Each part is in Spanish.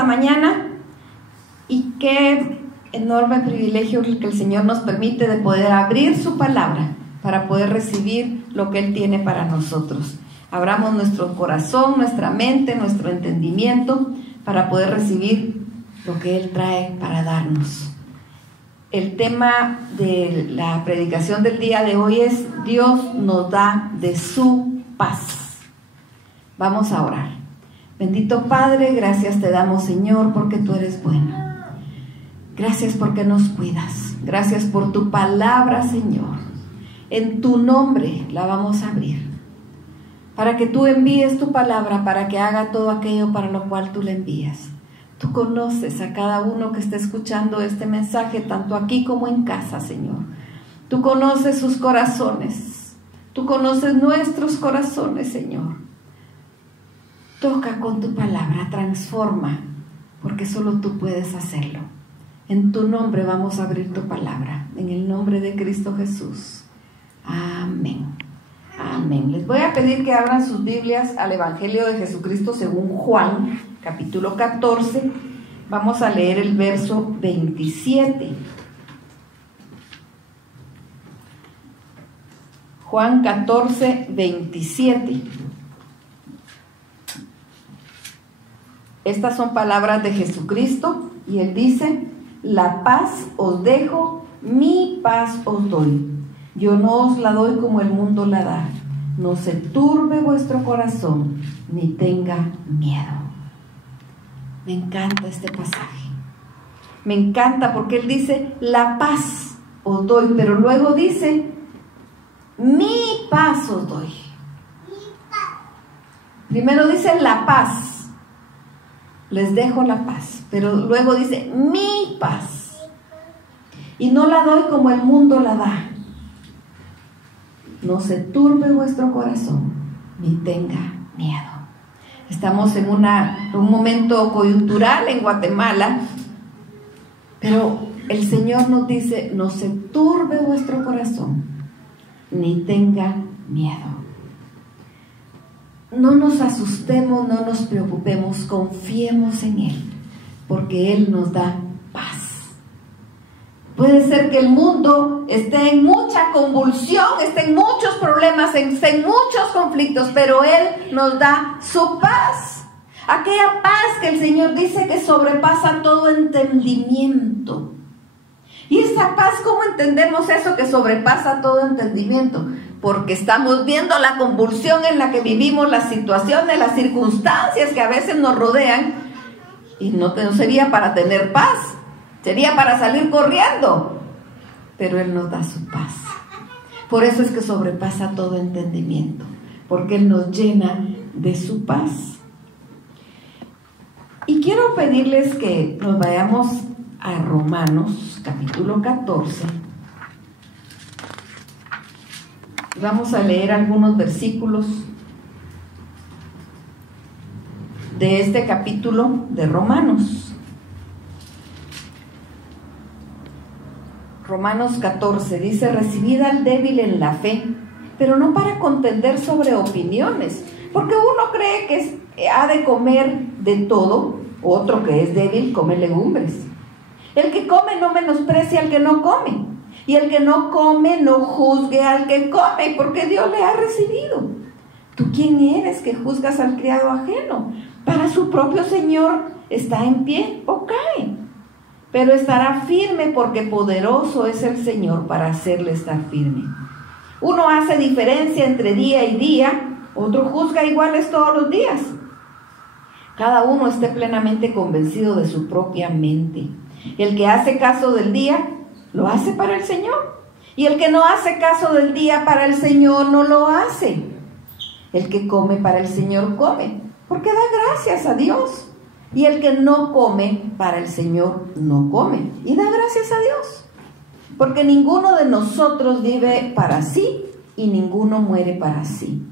esta mañana, y qué enorme privilegio que el Señor nos permite de poder abrir su palabra para poder recibir lo que Él tiene para nosotros. Abramos nuestro corazón, nuestra mente, nuestro entendimiento para poder recibir lo que Él trae para darnos. El tema de la predicación del día de hoy es: Dios nos da de su paz. Vamos a orar. Bendito Padre, gracias te damos, Señor, porque tú eres bueno. Gracias porque nos cuidas. Gracias por tu palabra, Señor. En tu nombre la vamos a abrir, para que tú envíes tu palabra, para que haga todo aquello para lo cual tú le envías. Tú conoces a cada uno que está escuchando este mensaje, tanto aquí como en casa, Señor. Tú conoces sus corazones. Tú conoces nuestros corazones, Señor. Toca con tu palabra, transforma, porque solo tú puedes hacerlo. En tu nombre vamos a abrir tu palabra, en el nombre de Cristo Jesús. Amén. Amén. Les voy a pedir que abran sus Biblias al Evangelio de Jesucristo según Juan, capítulo 14. Vamos a leer el verso 27. Juan 14, 27. Estas son palabras de Jesucristo y Él dice: la paz os dejo, mi paz os doy. Yo no os la doy como el mundo la da. No se turbe vuestro corazón, ni tenga miedo. Me encanta este pasaje. Me encanta porque Él dice: la paz os doy, pero luego dice: mi paz os doy. Primero dice la paz, les dejo la paz, pero luego dice mi paz. Y no la doy como el mundo la da. No se turbe vuestro corazón, ni tenga miedo. Estamos en un momento coyuntural en Guatemala, pero el Señor nos dice: no se turbe vuestro corazón, ni tenga miedo. No nos asustemos, no nos preocupemos, confiemos en Él, porque Él nos da paz. Puede ser que el mundo esté en mucha convulsión, esté en muchos problemas, esté en muchos conflictos, pero Él nos da su paz. Aquella paz que el Señor dice que sobrepasa todo entendimiento. Y esa paz, ¿cómo entendemos eso que sobrepasa todo entendimiento? Porque estamos viendo la convulsión en la que vivimos, las situaciones, las circunstancias que a veces nos rodean, y no sería para tener paz. Sería para salir corriendo, pero Él nos da su paz. Por eso es que sobrepasa todo entendimiento, porque Él nos llena de su paz. Y quiero pedirles que nos vayamos a Romanos, capítulo 14. Vamos a leer algunos versículos de este capítulo de Romanos. Romanos 14 dice: recibid al débil en la fe, pero no para contender sobre opiniones, porque uno cree que ha de comer de todo, otro que es débil come legumbres. El que come no menosprecia al que no come, y el que no come no juzgue al que come, porque Dios le ha recibido. ¿Tú quién eres que juzgas al criado ajeno? Para su propio Señor está en pie o cae, pero estará firme, porque poderoso es el Señor para hacerle estar firme. Uno hace diferencia entre día y día, otro juzga iguales todos los días. Cada uno esté plenamente convencido de su propia mente. El que hace caso del día, lo hace para el Señor, y el que no hace caso del día para el Señor, no lo hace. El que come para el Señor come, porque da gracias a Dios. Y el que no come para el Señor no come, y da gracias a Dios. Porque ninguno de nosotros vive para sí, y ninguno muere para sí.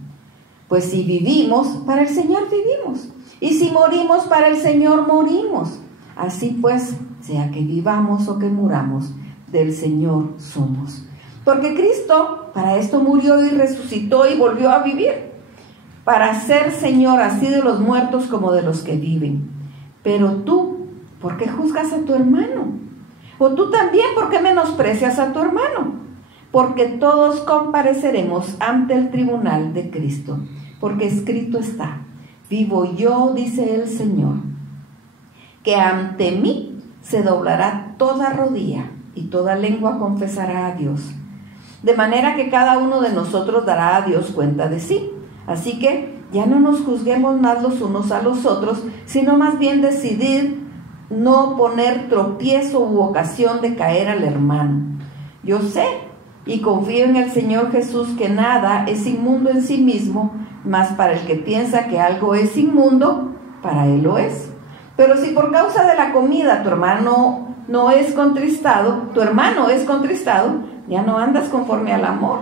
Pues si vivimos, para el Señor vivimos, y si morimos, para el Señor morimos. Así pues, sea que vivamos o que muramos, del Señor somos. Porque Cristo para esto murió y resucitó y volvió a vivir, para ser Señor así de los muertos como de los que viven. Pero tú ¿por qué juzgas a tu hermano? O tú también, ¿por qué menosprecias a tu hermano? Porque todos compareceremos ante el tribunal de Cristo, porque escrito está: vivo yo, dice el Señor, que ante mí se doblará toda rodilla y toda lengua confesará a Dios. De manera que cada uno de nosotros dará a Dios cuenta de sí. Así que ya no nos juzguemos más los unos a los otros, sino más bien decidir no poner tropiezo u ocasión de caer al hermano. Yo sé y confío en el Señor Jesús que nada es inmundo en sí mismo, mas para el que piensa que algo es inmundo, para él lo es. Pero si por causa de la comida tu hermano es contristado, ya no andas conforme al amor.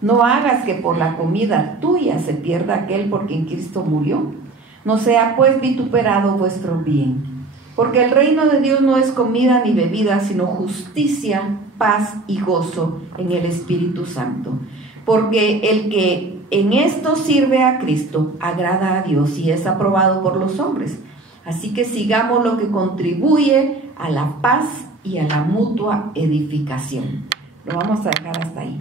No hagas que por la comida tuya se pierda aquel por quien Cristo murió. No sea pues vituperado vuestro bien. Porque el reino de Dios no es comida ni bebida, sino justicia, paz y gozo en el Espíritu Santo. Porque el que en esto sirve a Cristo agrada a Dios y es aprobado por los hombres. Así que sigamos lo que contribuye a la paz y a la mutua edificación. Lo vamos a dejar hasta ahí.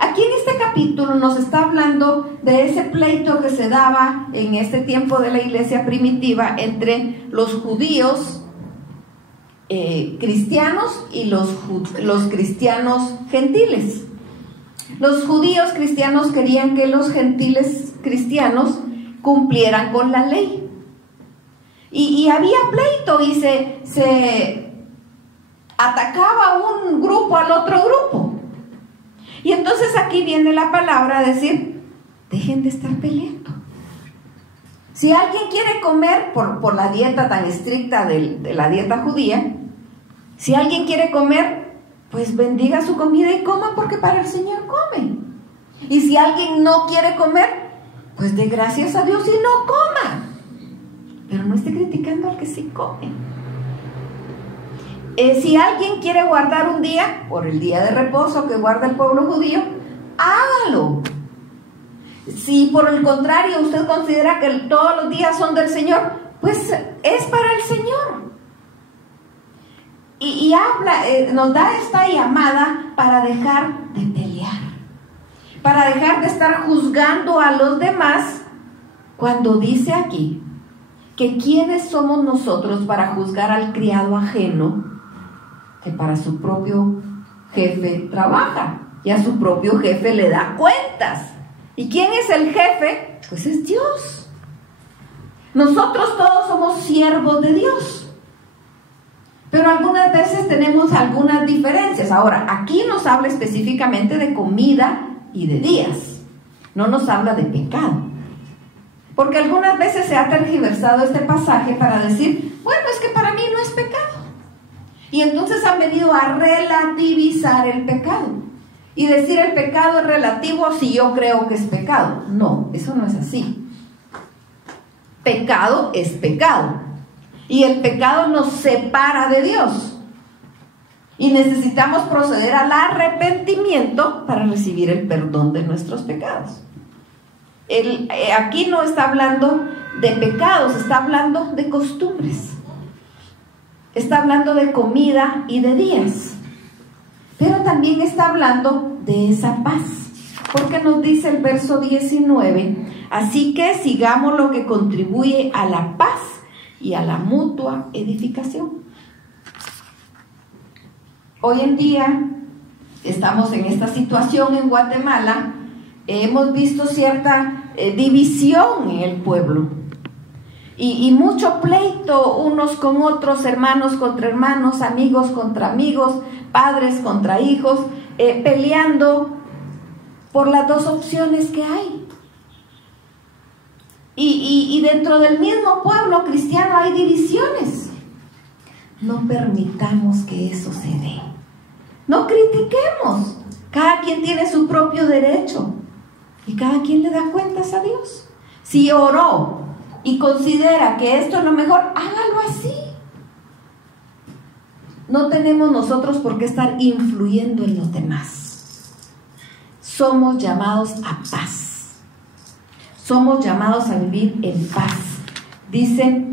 Aquí en este capítulo nos está hablando de ese pleito que se daba en este tiempo de la iglesia primitiva entre los judíos cristianos y los cristianos gentiles. Los judíos cristianos querían que los gentiles cristianos cumplieran con la ley. Y había pleito y se atacaba un grupo al otro grupo. Y entonces aquí viene la palabra a decir: dejen de estar peleando. Si alguien quiere comer por la dieta tan estricta de la dieta judía, si alguien quiere comer, pues bendiga su comida y coma, porque para el Señor come. Y si alguien no quiere comer, pues dé gracias a Dios y no coma. Pero no esté criticando al que sí come. Si alguien quiere guardar un día, por el día de reposo que guarda el pueblo judío, hágalo. Si por el contrario usted considera que todos los días son del Señor, pues es para el Señor. Y nos da esta llamada para dejar de pelear, para dejar de estar juzgando a los demás, cuando dice aquí que quiénes somos nosotros para juzgar al criado ajeno, que para su propio jefe trabaja y a su propio jefe le da cuentas. ¿Y quién es el jefe? Pues es Dios. Nosotros todos somos siervos de Dios, pero algunas veces tenemos algunas diferencias. Ahora, aquí nos habla específicamente de comida y de días, no nos habla de pecado, porque algunas veces se ha tergiversado este pasaje para decir: bueno, es que para mí no es pecado. Y entonces han venido a relativizar el pecado y decir: el pecado es relativo si yo creo que es pecado. No, eso no es así. Pecado es pecado, y el pecado nos separa de Dios, y necesitamos proceder al arrepentimiento para recibir el perdón de nuestros pecados. Aquí no está hablando de pecados, está hablando de costumbres. Está hablando de comida y de días, pero también está hablando de esa paz, porque nos dice el verso 19: así que sigamos lo que contribuye a la paz y a la mutua edificación. Hoy en día estamos en esta situación en Guatemala. Hemos visto cierta división en el pueblo. Y mucho pleito unos con otros, hermanos contra hermanos, amigos contra amigos, padres contra hijos, peleando por las dos opciones que hay. Y dentro del mismo pueblo cristiano hay divisiones. No permitamos que eso se dé. No critiquemos. Cada quien tiene su propio derecho y cada quien le da cuentas a Dios. Si oró y considera que esto es lo mejor, hágalo así. No tenemos nosotros por qué estar influyendo en los demás. Somos llamados a paz. Somos llamados a vivir en paz. Dice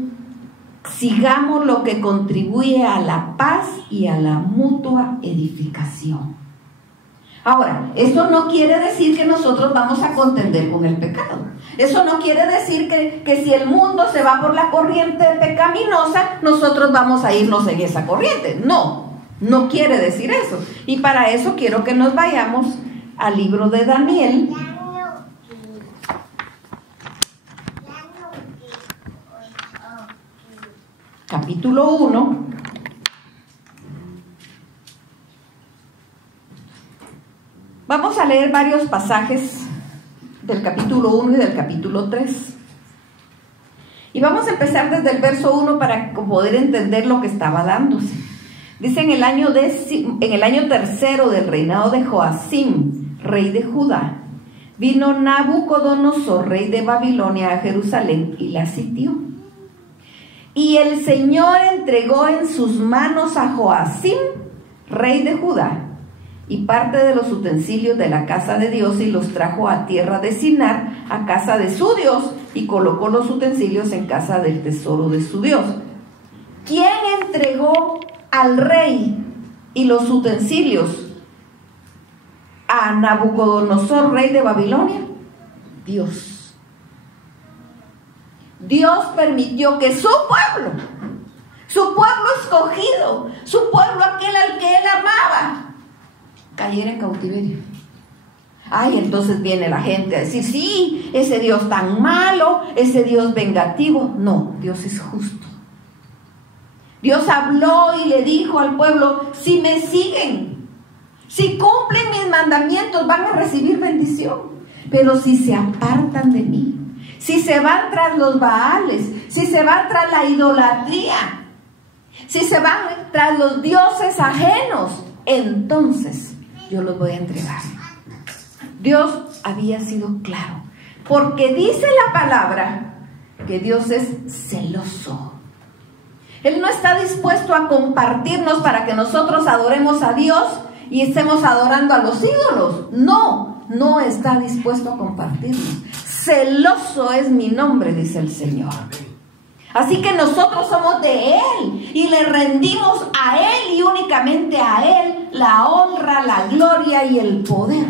sigamos lo que contribuye a la paz y a la mutua edificación. Ahora, eso no quiere decir que nosotros vamos a contender con el pecado. Eso no quiere decir que si el mundo se va por la corriente pecaminosa, nosotros vamos a irnos en esa corriente. No, no quiere decir eso. Y para eso quiero que nos vayamos al libro de Daniel. Capítulo 1. Vamos a leer varios pasajes del capítulo 1 y del capítulo 3. Y vamos a empezar desde el verso 1 para poder entender lo que estaba dándose. Dice: en el año tercero del reinado de Joacim, rey de Judá, vino Nabucodonosor, rey de Babilonia, a Jerusalén y la sitió. Y el Señor entregó en sus manos a Joacim, rey de Judá, y parte de los utensilios de la casa de Dios, y los trajo a tierra de Sinar, a casa de su Dios, y colocó los utensilios en casa del tesoro de su Dios. ¿Quién entregó al rey y los utensilios a Nabucodonosor, rey de Babilonia? Dios. Dios permitió que su pueblo escogido, su pueblo aquel al que él amaba, cayera en cautiverio. Ay, entonces viene la gente a decir: sí, ese Dios tan malo, ese Dios vengativo. No, Dios es justo. Dios habló y le dijo al pueblo: si me siguen, si cumplen mis mandamientos, van a recibir bendición. Pero si se apartan de mí, si se van tras los baales, si se van tras la idolatría, si se van tras los dioses ajenos, entonces yo los voy a entregar. Dios había sido claro, porque dice la palabra que Dios es celoso. Él no está dispuesto a compartirnos para que nosotros adoremos a Dios y estemos adorando a los ídolos. No está dispuesto a compartirnos. Celoso es mi nombre, dice el Señor. Así que nosotros somos de Él y le rendimos a Él y únicamente a Él la honra, la gloria y el poder.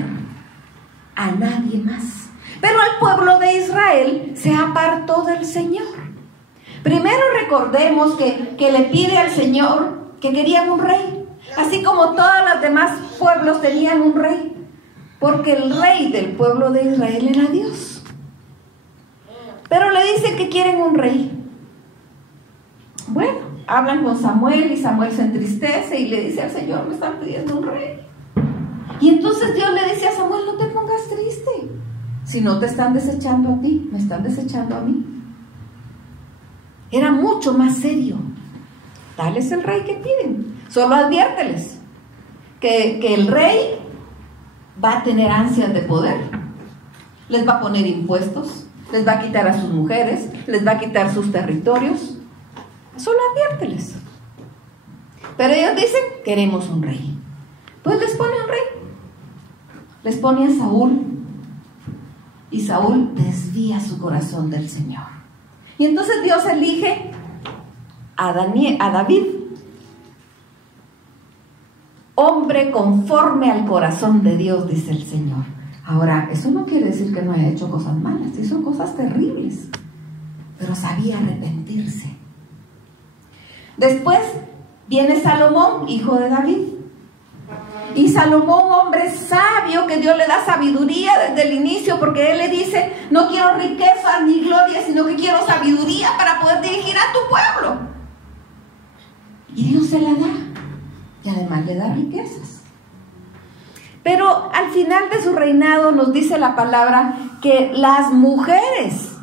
A nadie más. Pero el pueblo de Israel se apartó del Señor. Primero recordemos que le pide al Señor que querían un rey, así como todos los demás pueblos tenían un rey, porque el rey del pueblo de Israel era Dios. Pero le dicen que quieren un rey. Bueno, hablan con Samuel y Samuel se entristece y le dice al Señor: me están pidiendo un rey. Y entonces Dios le dice a Samuel: no te pongas triste. Si no te están desechando a ti, me están desechando a mí. Era mucho más serio. Dales el rey que piden. Solo adviérteles que el rey va a tener ansias de poder. Les va a poner impuestos, les va a quitar a sus mujeres, les va a quitar sus territorios. Solo adviérteles. Pero ellos dicen: queremos un rey. Pues les pone un rey. Les pone a Saúl. Y Saúl desvía su corazón del Señor. Y entonces Dios elige a David, hombre conforme al corazón de Dios, dice el Señor. Ahora, eso no quiere decir que no haya hecho cosas malas, hizo cosas terribles, pero sabía arrepentirse. Después viene Salomón, hijo de David. Y Salomón, hombre sabio, que Dios le da sabiduría desde el inicio, porque él le dice: no quiero riquezas ni gloria, sino que quiero sabiduría para poder dirigir a tu pueblo. Y Dios se la da, y además le da riquezas. Pero al final de su reinado nos dice la palabra que las mujeres,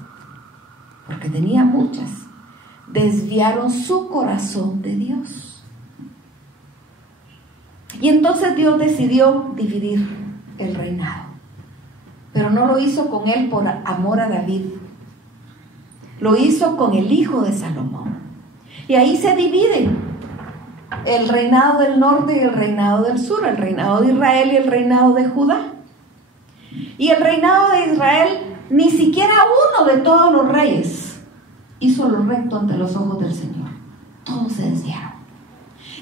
porque tenía muchas, desviaron su corazón de Dios. Y entonces Dios decidió dividir el reinado. Pero no lo hizo con él por amor a David. Lo hizo con el hijo de Salomón. Y ahí se divide el reinado del norte y el reinado del sur, el reinado de Israel y el reinado de Judá. Y el reinado de Israel, ni siquiera uno de todos los reyes hizo lo recto ante los ojos del Señor. Todos se desviaron.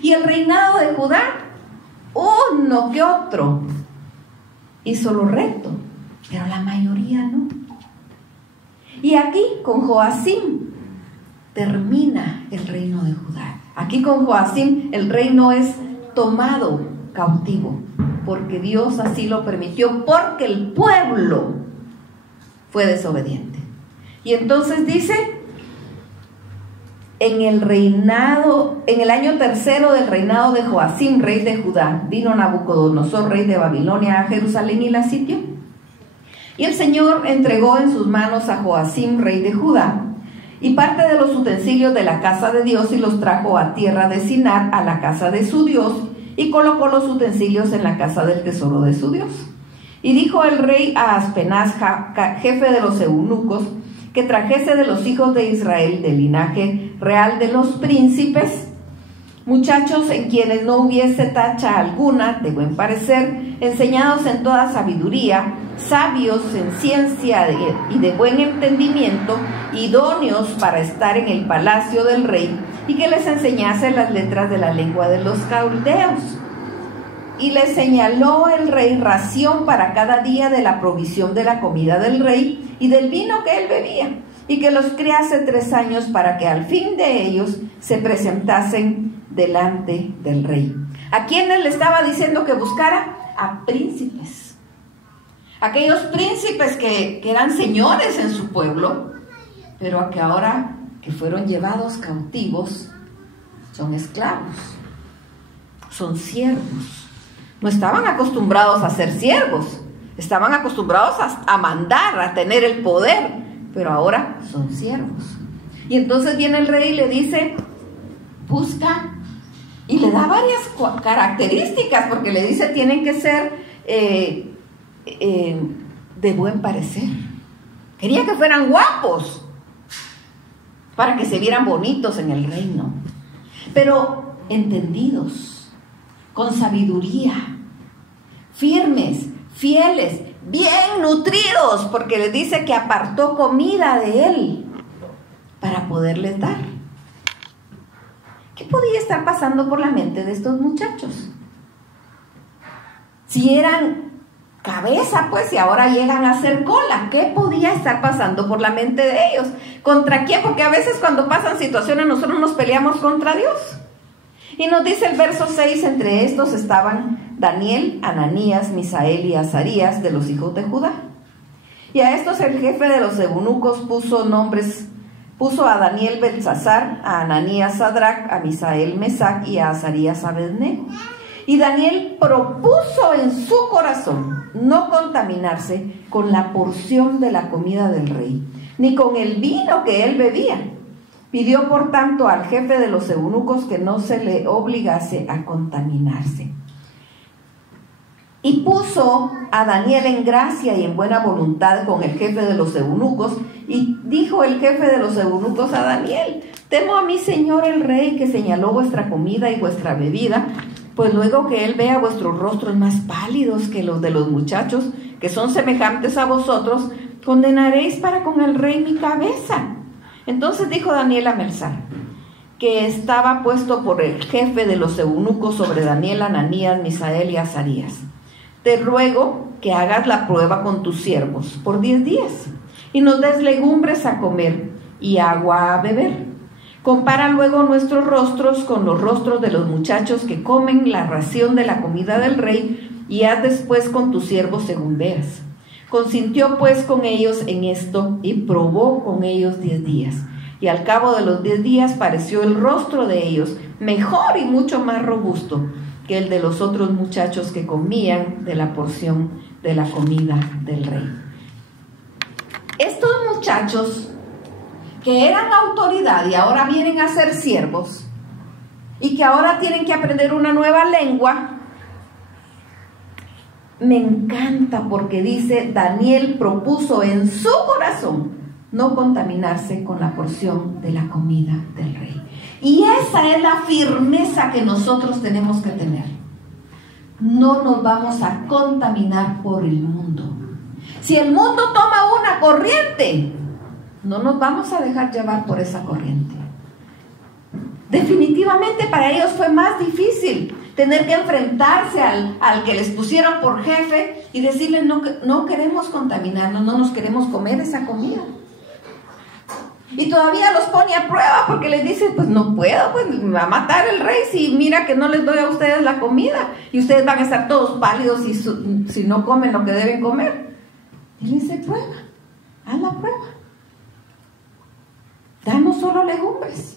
Y el reinado de Judá, uno que otro, hizo lo recto, pero la mayoría no. Y aquí con Joacim termina el reino de Judá. Aquí con Joacim el reino es tomado cautivo, porque Dios así lo permitió, porque el pueblo fue desobediente. Y entonces dice, en el año tercero del reinado de Joacim, rey de Judá, vino Nabucodonosor, rey de Babilonia, a Jerusalén y la sitió. Y el Señor entregó en sus manos a Joacim, rey de Judá, y parte de los utensilios de la casa de Dios, y los trajo a tierra de Sinar, a la casa de su Dios, y colocó los utensilios en la casa del tesoro de su Dios. Y dijo el rey a Aspenaz, jefe de los eunucos, que trajese de los hijos de Israel, del linaje real de los príncipes, muchachos en quienes no hubiese tacha alguna, de buen parecer, enseñados en toda sabiduría, sabios en ciencia y de buen entendimiento, idóneos para estar en el palacio del rey, y que les enseñase las letras de la lengua de los caldeos. Y les señaló el rey ración para cada día de la provisión de la comida del rey y del vino que él bebía, y que los criase 3 años, para que al fin de ellos se presentasen delante del rey. ¿A quiénes le estaba diciendo que buscara? A príncipes. Aquellos príncipes que eran señores en su pueblo, pero que ahora que fueron llevados cautivos, son esclavos, son siervos. No estaban acostumbrados a ser siervos, estaban acostumbrados a mandar, a tener el poder, pero ahora son siervos. Y entonces viene el rey y le dice, busca, y le da varias características, porque le dice, tienen que ser de buen parecer. Quería que fueran guapos, para que se vieran bonitos en el reino, pero entendidos, con sabiduría, firmes, fieles, bien nutridos, porque les dice que apartó comida de él para poderles dar. ¿Qué podía estar pasando por la mente de estos muchachos? Si eran cabeza, pues, y ahora llegan a ser cola, ¿qué podía estar pasando por la mente de ellos? ¿Contra quién? Porque a veces cuando pasan situaciones nosotros nos peleamos contra Dios. Y nos dice el verso 6, entre estos estaban Daniel, Ananías, Misael y Azarías, de los hijos de Judá. Y a estos el jefe de los eunucos puso a Daniel Belsasar, a Ananías Sadrac, a Misael Mesac y a Azarías Abednego. Y Daniel propuso en su corazón no contaminarse con la porción de la comida del rey, ni con el vino que él bebía. Pidió por tanto al jefe de los eunucos que no se le obligase a contaminarse. Y puso a Daniel en gracia y en buena voluntad con el jefe de los eunucos, y dijo el jefe de los eunucos a Daniel, temo a mi señor el rey, que señaló vuestra comida y vuestra bebida, pues luego que él vea vuestros rostros más pálidos que los de los muchachos, que son semejantes a vosotros, condenaréis para con el rey mi cabeza. Entonces dijo Daniel a Melzar, que estaba puesto por el jefe de los eunucos sobre Daniel, Ananías, Misael y Azarías, te ruego que hagas la prueba con tus siervos por 10 días, y nos des legumbres a comer y agua a beber. Compara luego nuestros rostros con los rostros de los muchachos que comen la ración de la comida del rey, y haz después con tus siervos según veas. Consintió pues con ellos en esto, y probó con ellos 10 días. Y al cabo de los 10 días pareció el rostro de ellos mejor y mucho más robusto que el de los otros muchachos que comían de la porción de la comida del rey. Estos muchachos que eran autoridad y ahora vienen a ser siervos, y que ahora tienen que aprender una nueva lengua, me encanta porque dice, Daniel propuso en su corazón no contaminarse con la porción de la comida del rey. Y esa es la firmeza que nosotros tenemos que tener. No nos vamos a contaminar por el mundo. Si el mundo toma una corriente, No nos vamos a dejar llevar por esa corriente. Definitivamente para ellos fue más difícil tener que enfrentarse al que les pusieron por jefe y decirle: no queremos contaminarnos, no nos queremos comer esa comida. Y todavía los pone a prueba porque les dice: pues no puedo, pues me va a matar el rey si mira que no les doy a ustedes la comida, y ustedes van a estar todos pálidos si no comen lo que deben comer. Y le dice: prueba, haz la prueba, danos solo legumbres.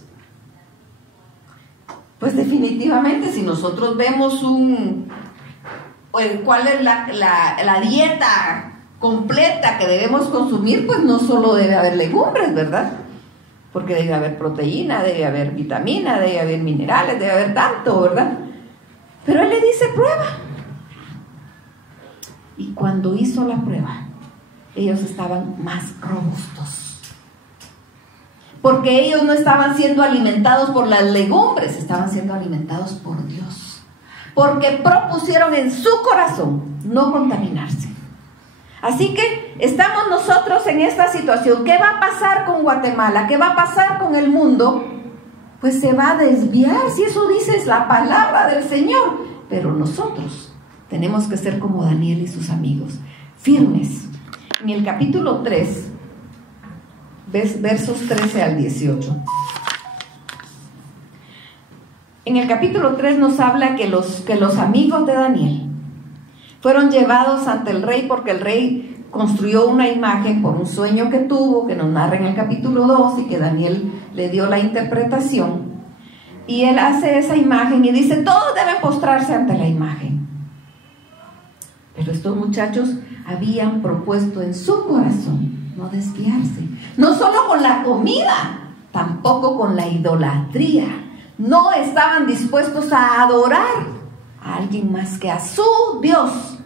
Pues definitivamente, si nosotros vemos cuál es la dieta completa que debemos consumir, pues no solo debe haber legumbres, ¿verdad? Porque debe haber proteína, debe haber vitamina, debe haber minerales, debe haber tanto, ¿verdad? Pero él le dice: prueba. Y cuando hizo la prueba, ellos estaban más robustos. Porque ellos no estaban siendo alimentados por las legumbres, estaban siendo alimentados por Dios. Porque propusieron en su corazón no contaminarse. Así que estamos nosotros en esta situación. ¿Qué va a pasar con Guatemala? ¿Qué va a pasar con el mundo? Pues se va a desviar, si eso dice la palabra del Señor. Pero nosotros tenemos que ser como Daniel y sus amigos, firmes. En el capítulo 3, versos 13 al 18. En el capítulo 3 nos habla que los amigos de Daniel fueron llevados ante el rey porque el rey construyó una imagen por un sueño que tuvo, que nos narra en el capítulo 2 y que Daniel le dio la interpretación. Y él hace esa imagen y dice: todos deben postrarse ante la imagen. Pero estos muchachos habían propuesto en su corazón no desviarse, no solo con la comida, tampoco con la idolatría. No estaban dispuestos a adorar a alguien más que a su Dios.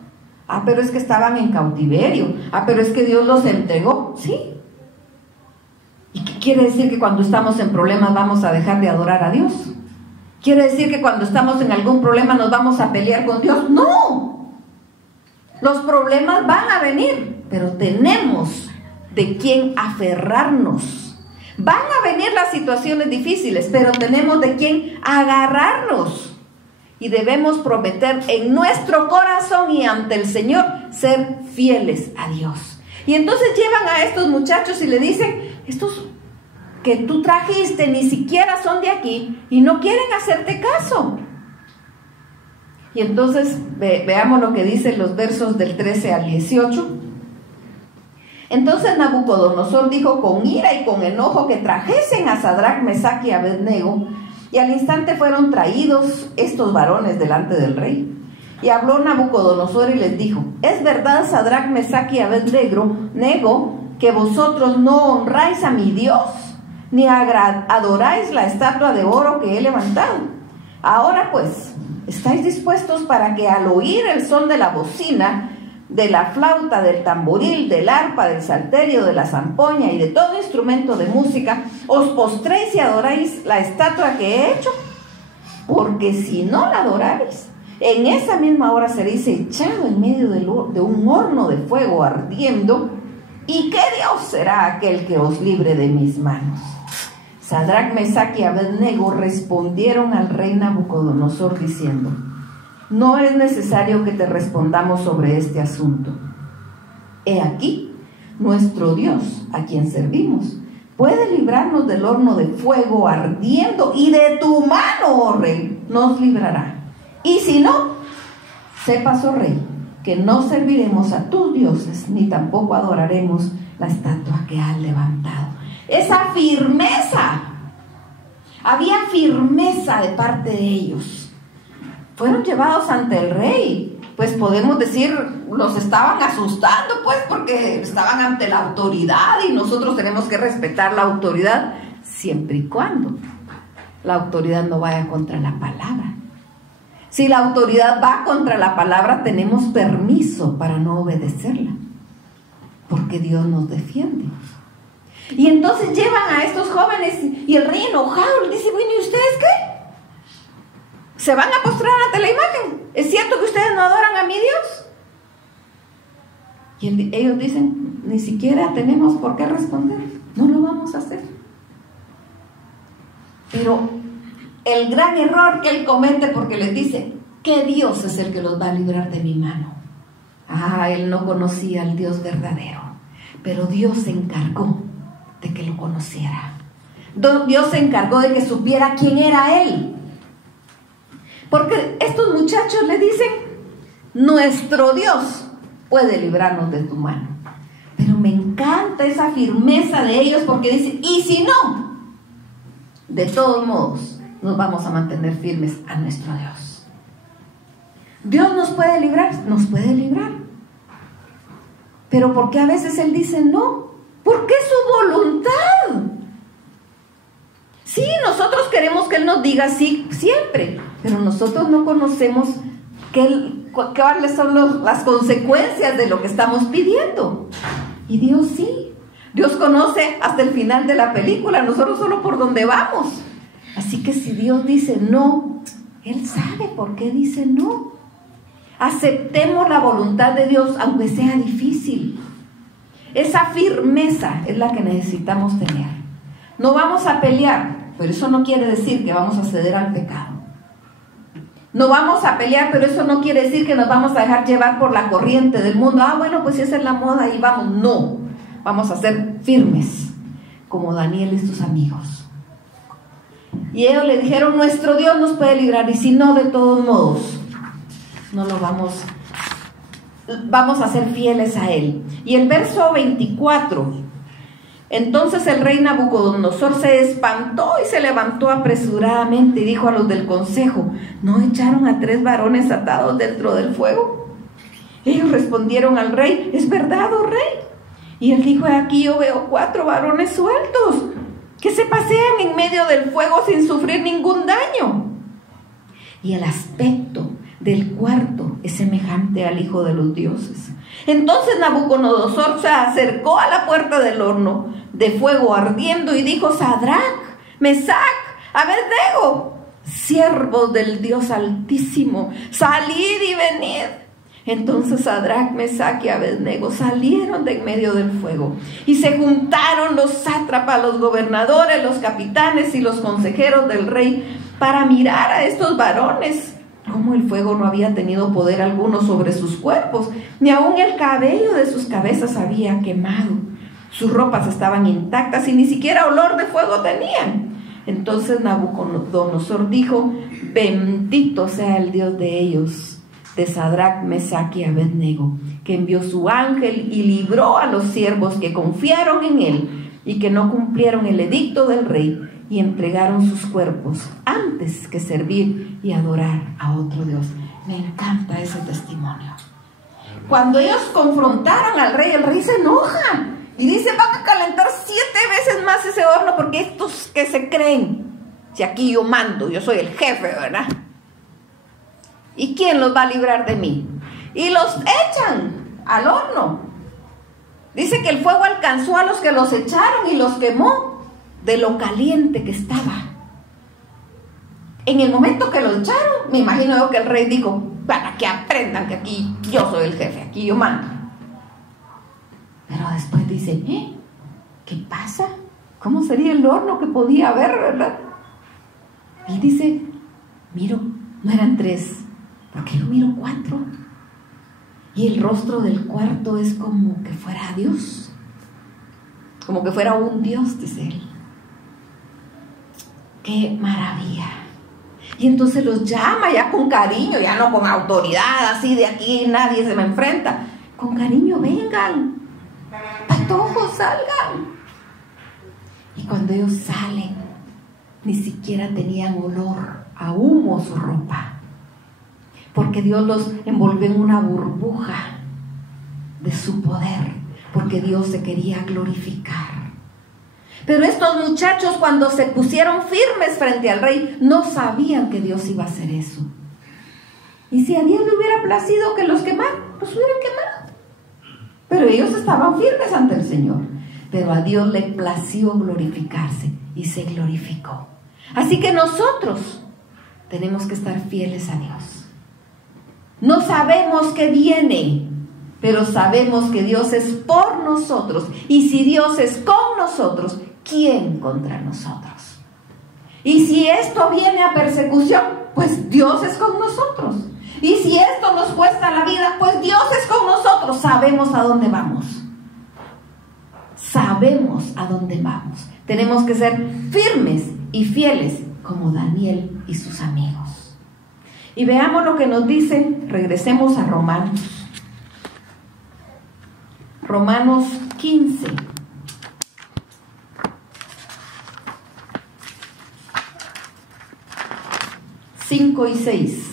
Pero es que estaban en cautiverio. Pero es que Dios los entregó. Sí. ¿Y qué quiere decir? Que cuando estamos en problemas vamos a dejar de adorar a Dios. ¿Quiere decir que cuando estamos en algún problema nos vamos a pelear con Dios? No. Los problemas van a venir, pero tenemos de quién aferrarnos. Van a venir las situaciones difíciles, pero tenemos de quién agarrarnos. Y debemos prometer en nuestro corazón y ante el Señor ser fieles a Dios. Y entonces llevan a estos muchachos y le dicen: estos que tú trajiste ni siquiera son de aquí y no quieren hacerte caso. Y entonces veamos lo que dicen los versos del 13 al 18. Entonces Nabucodonosor dijo con ira y con enojo que trajesen a Sadrach, Mesach y Abed-nego. Y al instante fueron traídos estos varones delante del rey. Y habló Nabucodonosor y les dijo: es verdad, Sadrach, Mesach y Abed-nego, que vosotros no honráis a mi Dios, ni adoráis la estatua de oro que he levantado. Ahora pues, ¿estáis dispuestos para que al oír el son de la bocina, de la flauta, del tamboril, del arpa, del salterio, de la zampoña y de todo instrumento de música, os postréis y adoráis la estatua que he hecho? Porque si no la adoráis, en esa misma hora seréis echado en medio de un horno de fuego ardiendo. ¿Y qué Dios será aquel que os libre de mis manos? Sadrach, Mesach y Abed-nego respondieron al rey Nabucodonosor diciendo: no es necesario que te respondamos sobre este asunto. He aquí, nuestro Dios, a quien servimos, puede librarnos del horno de fuego ardiendo, y de tu mano, oh rey, nos librará. Y si no, sepas, oh rey, que no serviremos a tus dioses, ni tampoco adoraremos la estatua que has levantado. Esa firmeza, había firmeza de parte de ellos. Fueron llevados ante el rey, pues podemos decir, los estaban asustando, pues, porque estaban ante la autoridad, y nosotros tenemos que respetar la autoridad siempre y cuando la autoridad no vaya contra la palabra. Si la autoridad va contra la palabra, tenemos permiso para no obedecerla, porque Dios nos defiende. Y entonces llevan a estos jóvenes y el rey enojado les dice: bueno, ¿y ustedes qué? ¿Se van a postrar ante la imagen? ¿Es cierto que ustedes no adoran a mi Dios? Y ellos dicen: ni siquiera tenemos por qué responder. No lo vamos a hacer. Pero el gran error que él comete, porque les dice que Dios es el que los va a librar de mi mano. Él no conocía al Dios verdadero, pero Dios se encargó de que lo conociera. Dios se encargó de que supiera quién era él. Porque estos muchachos le dicen, nuestro Dios puede librarnos de tu mano. Pero me encanta esa firmeza de ellos, porque dicen, y si no, de todos modos nos vamos a mantener firmes a nuestro Dios. Dios nos puede librar, nos puede librar. Pero ¿por qué a veces Él dice no? Porque es su voluntad. Sí, nosotros queremos que Él nos diga sí siempre, pero nosotros no conocemos cuáles son las consecuencias de lo que estamos pidiendo. Y Dios sí. Dios conoce hasta el final de la película, nosotros solo por donde vamos. Así que si Dios dice no, Él sabe por qué dice no. Aceptemos la voluntad de Dios, aunque sea difícil. Esa firmeza es la que necesitamos tener. No vamos a pelear, pero eso no quiere decir que vamos a ceder al pecado. No vamos a pelear, pero eso no quiere decir que nos vamos a dejar llevar por la corriente del mundo. Bueno, pues si esa es la moda y vamos. No, vamos a ser firmes, como Daniel y sus amigos. Y ellos le dijeron, nuestro Dios nos puede librar, y si no, de todos modos, no lo vamos a ser fieles a Él. Y el verso 24, entonces el rey Nabucodonosor se espantó y se levantó apresuradamente y dijo a los del consejo, ¿no echaron a 3 varones atados dentro del fuego? Ellos respondieron al rey, es verdad, oh rey. Y él dijo, aquí yo veo 4 varones sueltos que se pasean en medio del fuego sin sufrir ningún daño. Y el aspecto del cuarto es semejante al Hijo de los dioses. Entonces Nabucodonosor se acercó a la puerta del horno de fuego ardiendo y dijo, Sadrach, Mesac, Abednego, siervos del Dios Altísimo, salid y venid. Entonces Sadrach, Mesac y Abednego salieron de en medio del fuego y se juntaron los sátrapas, los gobernadores, los capitanes y los consejeros del rey para mirar a estos varones. Como el fuego no había tenido poder alguno sobre sus cuerpos, ni aun el cabello de sus cabezas había quemado. Sus ropas estaban intactas y ni siquiera olor de fuego tenían. Entonces Nabucodonosor dijo, bendito sea el Dios de ellos, de Sadrach, Mesac y Abednego, que envió su ángel y libró a los siervos que confiaron en él y que no cumplieron el edicto del rey y entregaron sus cuerpos antes que servir y adorar a otro Dios. Me encanta ese testimonio. Cuando ellos confrontaron al rey, el rey se enoja y dice, van a calentar 7 veces más ese horno, porque estos que se creen, si aquí yo mando, yo soy el jefe, ¿verdad? ¿Y quién los va a librar de mí? Y los echan al horno. Dice que el fuego alcanzó a los que los echaron y los quemó de lo caliente que estaba. En el momento que los echaron, me imagino yo que el rey dijo, para que aprendan que aquí yo soy el jefe, aquí yo mando. Pero después dice, ¿qué pasa? ¿Cómo sería el horno que podía haber, verdad? Él dice, miro, no eran 3, porque yo miro 4. Y el rostro del cuarto es como que fuera Dios, como que fuera un Dios, dice él. ¡Qué maravilla! Y entonces los llama ya con cariño, ya no con autoridad, así de aquí nadie se me enfrenta. Con cariño, vengan, patojos, salgan. Y cuando ellos salen, ni siquiera tenían olor a humo su ropa, porque Dios los envolvió en una burbuja de su poder, porque Dios se quería glorificar. Pero estos muchachos, cuando se pusieron firmes frente al rey, no sabían que Dios iba a hacer eso. Y si a Dios le hubiera placido que los quemaran, los hubieran quemado. Pero ellos estaban firmes ante el Señor. Pero a Dios le plació glorificarse y se glorificó. Así que nosotros tenemos que estar fieles a Dios. No sabemos qué viene, pero sabemos que Dios es por nosotros. Y si Dios es con nosotros, ¿quién contra nosotros? Y si esto viene a persecución, pues Dios es con nosotros. Y si esto nos cuesta la vida, pues Dios es con nosotros. Sabemos a dónde vamos. Sabemos a dónde vamos. Tenemos que ser firmes y fieles como Daniel y sus amigos. Y veamos lo que nos dice. Regresemos a Romanos. Romanos 15. Cinco y 6.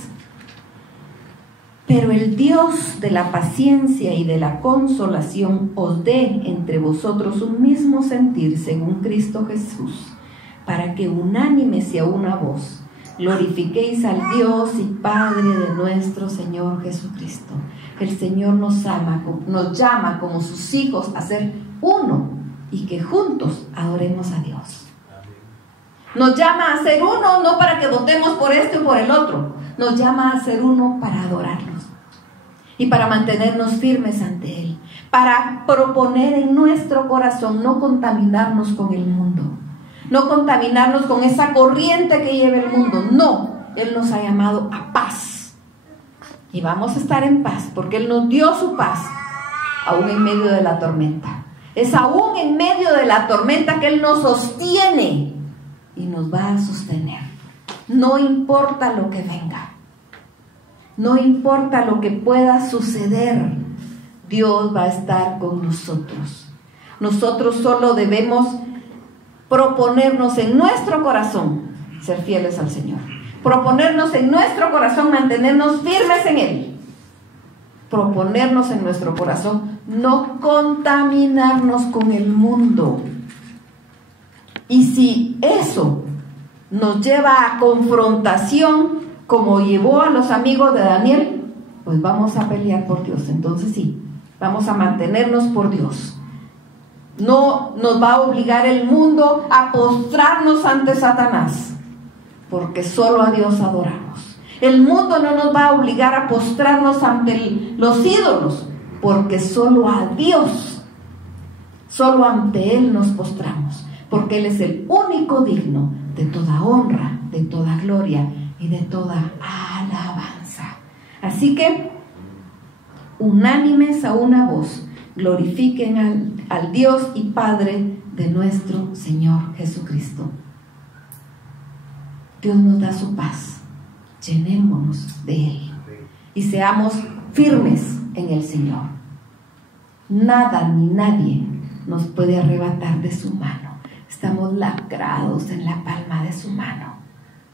Pero el Dios de la paciencia y de la consolación os dé entre vosotros un mismo sentir según Cristo Jesús, para que unánimes y a una voz glorifiquéis al Dios y Padre de nuestro Señor Jesucristo. El Señor nos llama como sus hijos a ser uno y que juntos adoremos a Dios. Nos llama a ser uno no para que votemos por esto y por el otro. Nos llama a ser uno para adorarnos y para mantenernos firmes ante Él, para proponer en nuestro corazón no contaminarnos con el mundo, no contaminarnos con esa corriente que lleva el mundo. No, Él nos ha llamado a paz y vamos a estar en paz porque Él nos dio su paz aún en medio de la tormenta. Es aún en medio de la tormenta que Él nos sostiene y nos va a sostener. No importa lo que venga, no importa lo que pueda suceder, Dios va a estar con nosotros. Nosotros solo debemos proponernos en nuestro corazón ser fieles al Señor, proponernos en nuestro corazón mantenernos firmes en Él, proponernos en nuestro corazón no contaminarnos con el mundo. Y si eso nos lleva a confrontación, como llevó a los amigos de Daniel, pues vamos a pelear por Dios. Entonces sí, vamos a mantenernos por Dios. No nos va a obligar el mundo a postrarnos ante Satanás, porque solo a Dios adoramos. El mundo no nos va a obligar a postrarnos ante los ídolos, porque solo a Dios, solo ante Él nos postramos, porque Él es el único digno de toda honra, de toda gloria y de toda alabanza. Así que, unánimes a una voz, glorifiquen al Dios y Padre de nuestro Señor Jesucristo. Dios nos da su paz, llenémonos de Él y seamos firmes en el Señor. Nada ni nadie nos puede arrebatar de su mano. Estamos lacrados en la palma de su mano.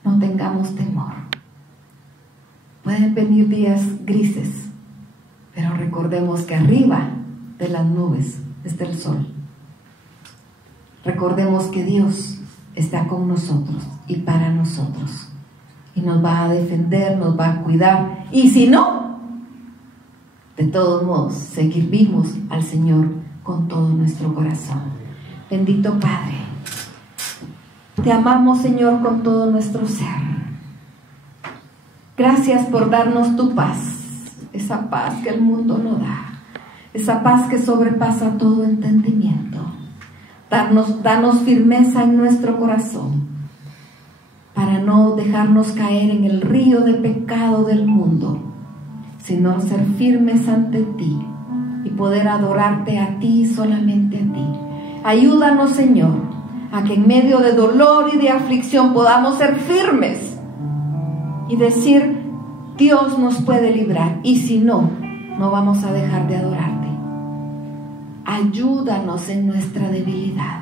No tengamos temor. Pueden venir días grises, pero recordemos que arriba de las nubes está el sol. Recordemos que Dios está con nosotros y para nosotros, y nos va a defender, nos va a cuidar. Y si no, de todos modos, servimos al Señor con todo nuestro corazón. Bendito Padre, te amamos, Señor, con todo nuestro ser. Gracias por darnos tu paz, esa paz que el mundo no da, esa paz que sobrepasa todo entendimiento. Danos firmeza en nuestro corazón para no dejarnos caer en el río de pecado del mundo, sino ser firmes ante ti y poder adorarte a ti, solamente a ti. Ayúdanos, Señor, a que en medio de dolor y de aflicción podamos ser firmes y decir: Dios nos puede librar, y si no, no vamos a dejar de adorarte. Ayúdanos en nuestra debilidad.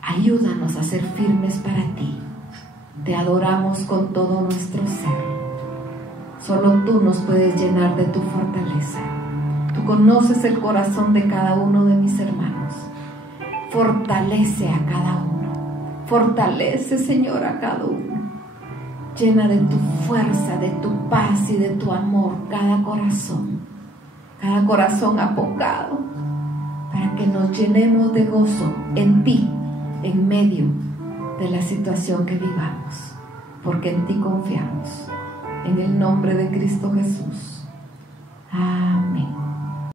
Ayúdanos a ser firmes para ti. Te adoramos con todo nuestro ser. Solo tú nos puedes llenar de tu fortaleza. Tú conoces el corazón de cada uno de mis hermanos. Fortalece a cada uno. Fortalece, Señor, a cada uno. Llena de tu fuerza, de tu paz y de tu amor cada corazón apocado, para que nos llenemos de gozo en ti, en medio de la situación que vivamos, porque en ti confiamos. En el nombre de Cristo Jesús.